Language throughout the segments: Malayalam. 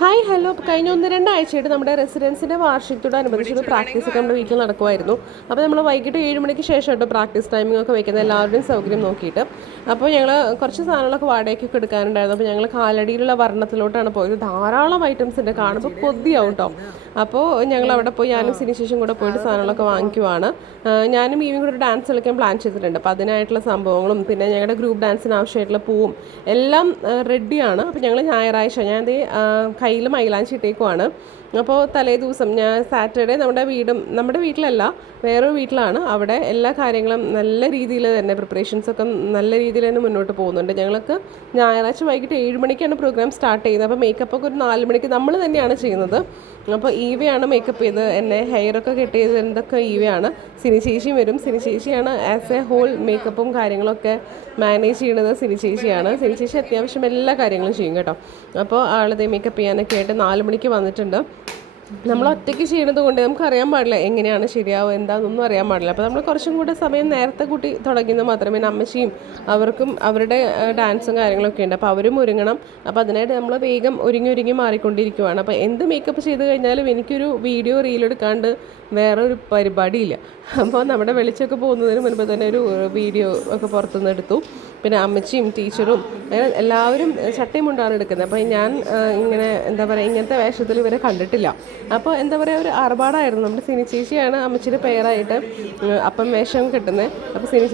Hi hello. അപ്പോൾ കഴിഞ്ഞ 1-2 ആഴ്ചയായിട്ട് നമ്മുടെ റെസിഡൻസിൻ്റെ വാർഷികത്തോടനുബന്ധിച്ചൊരു പ്രാക്ടീസൊക്കെ നമ്മുടെ വീട്ടിൽ നടക്കുമായിരുന്നു. അപ്പോൾ നമ്മൾ വൈകിട്ട് 7 മണിക്ക് ശേഷം കേട്ടോ പ്രാക്ടീസ് ടൈമിംഗ് ഒക്കെ വയ്ക്കുന്നത്, എല്ലാവരുടെയും സൗകര്യം നോക്കിയിട്ട്. അപ്പോൾ ഞങ്ങൾ കുറച്ച് സാധനങ്ങളൊക്കെ വാടകയ്ക്കൊക്കെ എടുക്കാനുണ്ടായിരുന്നു. അപ്പോൾ ഞങ്ങൾ കാലടിയിലുള്ള വർണ്ണത്തിലോട്ടാണ് പോയത്. ധാരാളം ഐറ്റംസ് ഉണ്ട്, കാണുമ്പോൾ കൊതിയാവും കേട്ടോ. അപ്പോൾ ഞങ്ങൾ അവിടെ പോയി ഞാനും സിനിശേഷം കൂടെ പോയിട്ട് സാധനങ്ങളൊക്കെ വാങ്ങിക്കുവാണ്. ഞാനും ഈവൻ കൂടെ ഒരു ഡാൻസ് കളിക്കാൻ പ്ലാൻ ചെയ്തിട്ടുണ്ട്. അപ്പോൾ അതിനായിട്ടുള്ള സംഭവങ്ങളും പിന്നെ ഞങ്ങളുടെ ഗ്രൂപ്പ് ഡാൻസിന് ആവശ്യമായിട്ടുള്ള പൂവും എല്ലാം റെഡിയാണ്. അപ്പോൾ ഞങ്ങൾ ഞായറാഴ്ച ഞാനത് കയ്യിൽ മൈലാഞ്ചി ഇട്ടേക്കുവാണ്. അപ്പോൾ തലേ ദിവസം ഞാൻ സാറ്റർഡേ നമ്മുടെ വീട്ടിലല്ല, വേറൊരു വീട്ടിലാണ്. അവിടെ എല്ലാ കാര്യങ്ങളും നല്ല രീതിയിൽ തന്നെ പ്രിപ്പറേഷൻസൊക്കെ നല്ല രീതിയിൽ തന്നെ മുന്നോട്ട് പോകുന്നുണ്ട്. ഞങ്ങൾക്ക് ഞായറാഴ്ച വൈകിട്ട് 7 മണിക്കാണ് പ്രോഗ്രാം സ്റ്റാർട്ട് ചെയ്യുന്നത്. അപ്പോൾ മേക്കപ്പൊക്കെ ഒരു 4 മണിക്ക് നമ്മൾ തന്നെയാണ് ചെയ്യുന്നത്. അപ്പോൾ ഈവയാണ് മേക്കപ്പ് ചെയ്ത് എന്നെ ഹെയറൊക്കെ കെട്ട് ചെയ്ത് എന്തൊക്കെ ഈവയാണ്. സിനി ചേച്ചിയും വരും. സിനി ചേച്ചിയാണ് ആസ് എ ഹോൾ മേക്കപ്പും കാര്യങ്ങളൊക്കെ മാനേജ് ചെയ്യുന്നത്. സിനി ചേച്ചിയാണ്. സിനി ചേച്ചി അത്യാവശ്യം എല്ലാ കാര്യങ്ങളും ചെയ്യും കേട്ടോ. അപ്പോൾ ആളത് മേക്കപ്പ് ചെയ്യാനൊക്കെ ആയിട്ട് 4 മണിക്ക് വന്നിട്ടുണ്ട്. നമ്മൾ ഒറ്റയ്ക്ക് ചെയ്യുന്നത് കൊണ്ട് നമുക്ക് അറിയാൻ പാടില്ല എങ്ങനെയാണ് ശരിയാവുക എന്താണെന്നൊന്നും അറിയാൻ പാടില്ല. അപ്പോൾ നമ്മൾ കുറച്ചും കൂടെ സമയം നേരത്തെ കൂട്ടി തുടങ്ങുന്നത് മാത്രമേ. അമ്മച്ചിയും അവർക്കും അവരുടെ ഡാൻസും കാര്യങ്ങളൊക്കെ ഉണ്ട്. അപ്പോൾ അവരും ഒരുങ്ങണം. അപ്പോൾ അതിനായിട്ട് നമ്മൾ വേഗം ഒരുങ്ങി മാറിക്കൊണ്ടിരിക്കുവാണ്. അപ്പോൾ എന്ത് മേക്കപ്പ് ചെയ്ത് കഴിഞ്ഞാലും എനിക്കൊരു വീഡിയോ റീലെടുക്കാണ്ട് വേറൊരു പരിപാടിയില്ല. അപ്പോൾ നമ്മുടെ വെളിച്ചമൊക്കെ പോകുന്നതിന് മുൻപ് തന്നെ ഒരു വീഡിയോ ഒക്കെ പുറത്തുനിന്ന് എടുത്തു. പിന്നെ അമ്മച്ചിയും ടീച്ചറും അങ്ങനെ എല്ലാവരും ചട്ടയും മുണ്ടാണ് എടുക്കുന്നത്. അപ്പോൾ ഞാൻ ഇങ്ങനെ എന്താ പറയുക, ഇങ്ങനത്തെ വേഷത്തിൽ ഇവരെ കണ്ടിട്ടില്ല. അപ്പോൾ എന്താ പറയുക, ഒരു ആർഭാടായിരുന്നു. നമ്മുടെ സിനി ചേച്ചിയാണ് അമ്മച്ചിയുടെ പേരായിട്ട് അപ്പം വേഷം കിട്ടുന്നത്. അപ്പോൾ സിനി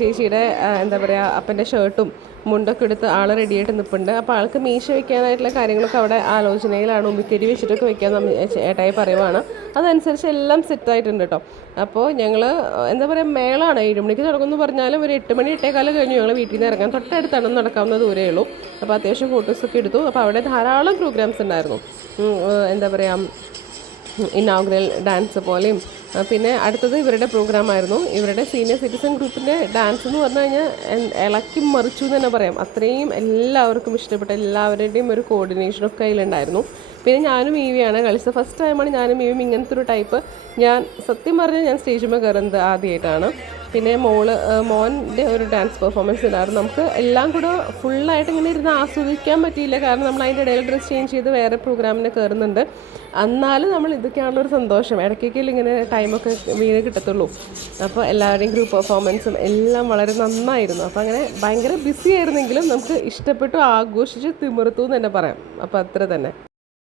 ചേച്ചിയുടെ എന്താ പറയുക അപ്പൻ്റെ ഷർട്ടും മുണ്ടൊക്കെ എടുത്ത് ആൾ റെഡിയായിട്ട് നിൽപ്പുണ്ട്. അപ്പോൾ ആൾക്ക് മീശ വയ്ക്കാനായിട്ടുള്ള കാര്യങ്ങളൊക്കെ അവിടെ ആലോചനയിലാണ്. ഉമ്മിക്കരി വെച്ചിട്ടൊക്കെ വയ്ക്കാൻ ഏട്ടായി പറയുവാണ്. അതനുസരിച്ച് എല്ലാം സെറ്റായിട്ടുണ്ട് കേട്ടോ. അപ്പോൾ ഞങ്ങൾ എന്താ പറയുക, മേളാണ്. 7 മണിക്ക് തുടങ്ങുമെന്ന് പറഞ്ഞാലും ഒരു 8 മണി 8:15 കഴിഞ്ഞു ഞങ്ങൾ വീട്ടിൽ നിന്ന് ഇറങ്ങാൻ. തൊട്ടടുത്താണ്, നടക്കാവുന്ന ദൂരമേ ഉള്ളൂ. അപ്പോൾ അത്യാവശ്യം ഫോട്ടോസൊക്കെ എടുത്തു. അപ്പോൾ അവിടെ ധാരാളം പ്രോഗ്രാംസ് ഉണ്ടായിരുന്നു. എന്താ പറയുക, ഇനോഗ്രൽ ഡാൻസ് പോലെയും പിന്നെ അടുത്തത് ഇവരുടെ പ്രോഗ്രാമായിരുന്നു. ഇവരുടെ സീനിയർ സിറ്റിസൺ ഗ്രൂപ്പിൻ്റെ ഡാൻസ് എന്ന് പറഞ്ഞു കഴിഞ്ഞാൽ ഇളക്കി മറിച്ചു എന്ന് തന്നെ പറയാം. അത്രയും എല്ലാവർക്കും ഇഷ്ടപ്പെട്ട എല്ലാവരുടെയും ഒരു കോർഡിനേഷനൊക്കെ അതിലുണ്ടായിരുന്നു. പിന്നെ ഞാനും ഈവിയാണ് കളിച്ചത്. ഫസ്റ്റ് ടൈമാണ് ഞാനും ഈവിയും ഇങ്ങനത്തെ ഒരു ടൈപ്പ്. ഞാൻ സത്യം പറഞ്ഞാൽ ഞാൻ സ്റ്റേജിൽ കയറുന്നത് ആദ്യമായിട്ടാണ്. പിന്നെ മോൻ്റെ ഒരു ഡാൻസ് പെർഫോമൻസ് ഉണ്ടായിരുന്നു. നമുക്ക് എല്ലാം കൂടെ ഫുള്ളായിട്ട് ഇങ്ങനെ ഇരുന്ന് ആസ്വദിക്കാൻ പറ്റിയില്ല. കാരണം നമ്മൾ അതിൻ്റെ ഇടയിൽ ഡ്രസ് ചേഞ്ച് ചെയ്ത് വേറെ പ്രോഗ്രാമിന് കയറുന്നുണ്ട്. എന്നാലും നമ്മൾ ഇതൊക്കെയാണുള്ളൊരു സന്തോഷം. ഇടയ്ക്കൊക്കെ ഇങ്ങനെ ടൈമൊക്കെ വീണ് കിട്ടത്തുള്ളൂ. അപ്പോൾ എല്ലാവരുടെയും ഗ്രൂപ്പ് പെർഫോമൻസും എല്ലാം വളരെ നന്നായിരുന്നു. അപ്പോൾ അങ്ങനെ ഭയങ്കര ബിസി ആയിരുന്നെങ്കിലും നമുക്ക് ഇഷ്ടപ്പെട്ടു, ആഘോഷിച്ച് തിമിർത്തു എന്ന് തന്നെ പറയാം. അപ്പോൾ അത്ര തന്നെ.